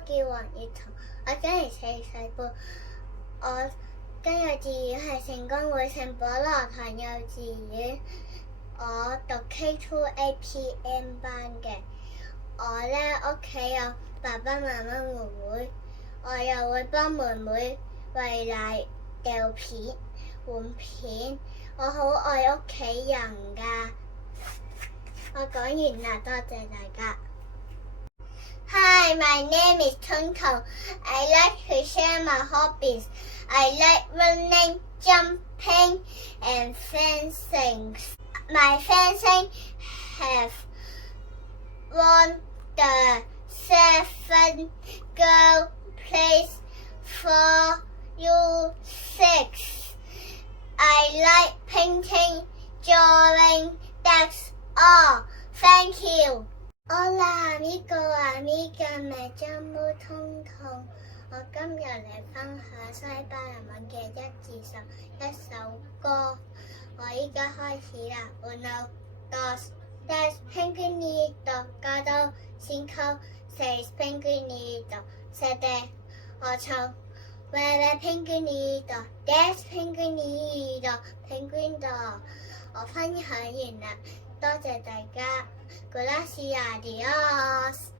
叫黃月彤，我今年4歲半。我跟幼稚園係聖公會聖保羅堂幼稚園，我讀 K2APM 班嘅。我呢屋企有爸爸媽媽妹妹，我又會幫妹妹餵奶、掉片、換片。我好愛屋企人㗎。我講完啦，多謝大家。Hi, my name is Twinkle. I like to share my hobbies. I like running, jumping, and fencing. My fencing have won the 7 girl place for U6. I like painting, drawing, that's all. Thank you. Hola, amiga, me llamo Tonton。我今日嚟分享西班牙文嘅1至11首歌。我依家開始啦。Uno, dos, tres, pinguinito, cuatro, cinco, seis, pinguinito, siete, ocho, nueve, pinguinito, 10, pinguinito, pinguinito。我分享完啦，多謝大家。Gracias, adiós。